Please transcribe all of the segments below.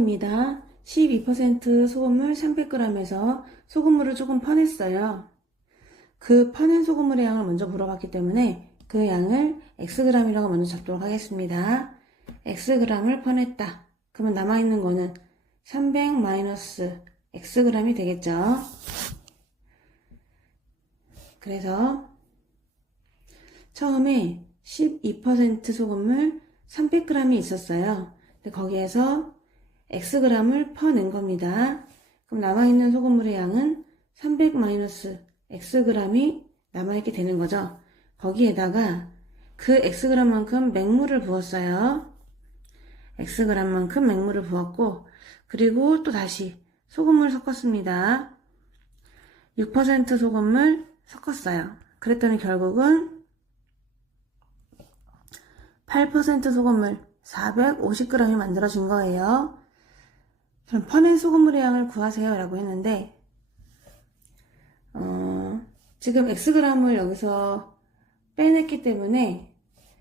2번입니다. 12% 소금물 300g에서 소금물을 조금 퍼냈어요. 그 퍼낸 소금물의 양을 먼저 물어봤기 때문에 그 양을 xg이라고 먼저 잡도록 하겠습니다. xg을 퍼냈다. 그러면 남아있는 거는 300 마이너스 xg이 되겠죠. 그래서 처음에 12% 소금물 300g이 있었어요. 거기에서 xg을 퍼낸 겁니다. 그럼 남아있는 소금물의 양은 300 마이너스 xg이 남아있게 되는 거죠. 거기에다가 그 xg만큼 맹물을 부었어요. xg만큼 맹물을 부었고 그리고 또 다시 소금물 섞었습니다. 6% 소금물 섞었어요. 그랬더니 결국은 8% 소금물 450g이 만들어진 거예요. 그럼 퍼낸 소금물의 양을 구하세요 라고 했는데 어, 지금 xg을 여기서 빼냈기 때문에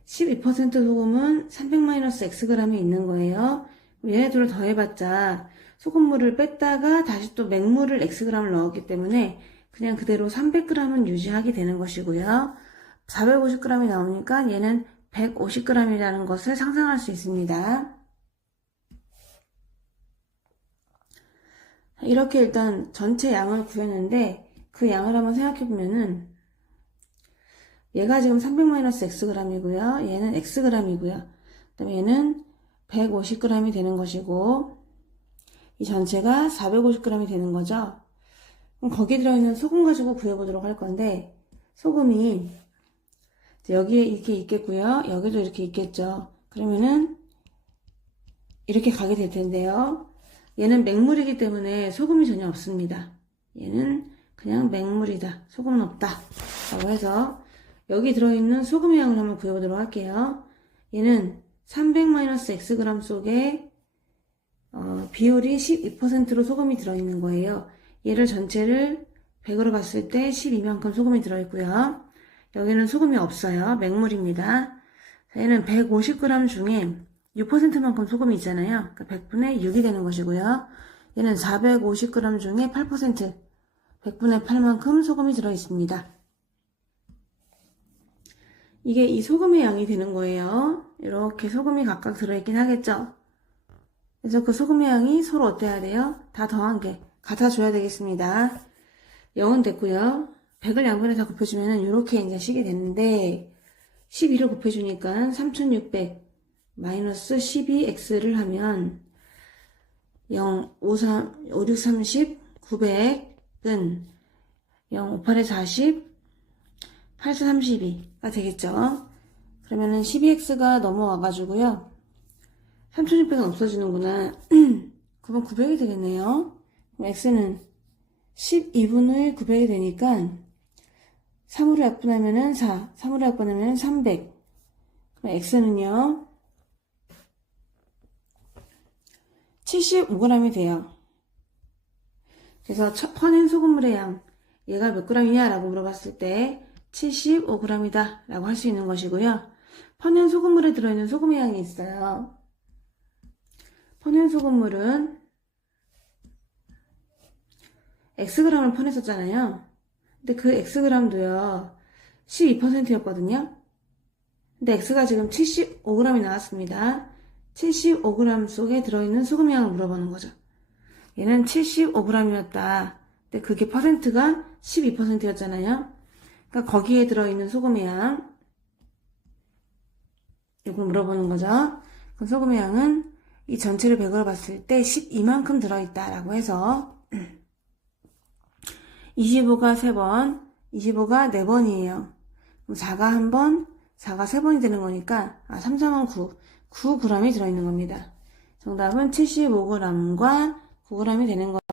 12% 소금은 300-xg이 있는 거예요. 얘네들을 더해봤자 소금물을 뺐다가 다시 또 맹물을 xg을 넣었기 때문에 그냥 그대로 300g은 유지하게 되는 것이고요. 450g이 나오니까 얘는 150g이라는 것을 상상할 수 있습니다. 이렇게 일단 전체 양을 구했는데 그 양을 한번 생각해 보면은 얘가 지금 300-xg이고요. 얘는 xg이고요. 그 다음에 얘는 150g이 되는 것이고 이 전체가 450g이 되는 거죠. 그럼 거기에 들어있는 소금 가지고 구해보도록 할 건데 소금이 여기에 이렇게 있겠고요. 여기도 이렇게 있겠죠. 그러면은 이렇게 가게 될 텐데요. 얘는 맹물이기 때문에 소금이 전혀 없습니다. 얘는 그냥 맹물이다. 소금은 없다. 라고 해서 여기 들어있는 소금의 양을 한번 구해보도록 할게요. 얘는 300-xg 속에 어, 비율이 12%로 소금이 들어있는 거예요. 얘를 전체를 100으로 봤을 때 12만큼 소금이 들어있고요. 여기는 소금이 없어요. 맹물입니다. 얘는 150g 중에 6%만큼 소금이 있잖아요. 그러니까 100분의 6이 되는 것이고요. 얘는 450g 중에 8%, 100분의 8만큼 소금이 들어있습니다. 이게 이 소금의 양이 되는 거예요. 이렇게 소금이 각각 들어있긴 하겠죠. 그래서 그 소금의 양이 서로 어때야 돼요? 다 더한 게 같아줘야 되겠습니다. 0은 됐고요. 100을 양변에서 곱해주면 이렇게 이제 식이 됐는데 12를 곱해주니까 3600 마이너스 12x를 하면 0, 5, 3, 5, 6, 30, 900은 0, 5, 8에 40, 8, 4, 32가 되겠죠. 그러면은 12x가 넘어와가지고요. 3600은 없어지는구나. 그러면 900이 되겠네요. 그럼 x는 12분의 900이 되니까 3으로 약분하면은 4, 3으로 약분하면은 300. 그럼 x는요. 75g이 돼요. 그래서 첫 퍼낸 소금물의 양, 얘가 몇 g이냐 라고 물어봤을 때 75g이다 라고 할 수 있는 것이고요. 퍼낸 소금물에 들어있는 소금의 양이 있어요. 퍼낸 소금물은 xg을 퍼냈었잖아요. 근데 그 xg도요, 12%였거든요. 근데 x가 지금 75g이 나왔습니다. 75g 속에 들어있는 소금의 양을 물어보는 거죠. 얘는 75g이었다. 근데 그게 퍼센트가 12%였잖아요. 그러니까 거기에 들어있는 소금의 양, 이걸 물어보는 거죠. 그 소금의 양은 이 전체를 100으로 봤을 때 12만큼 들어있다라고 해서 25가 3번, 25가 4번이에요. 그럼 4가 1번, 4가 3번이 되는 거니까 아, 3, 3은 9, 9g이 들어있는 겁니다. 정답은 75g과 9g이 되는 거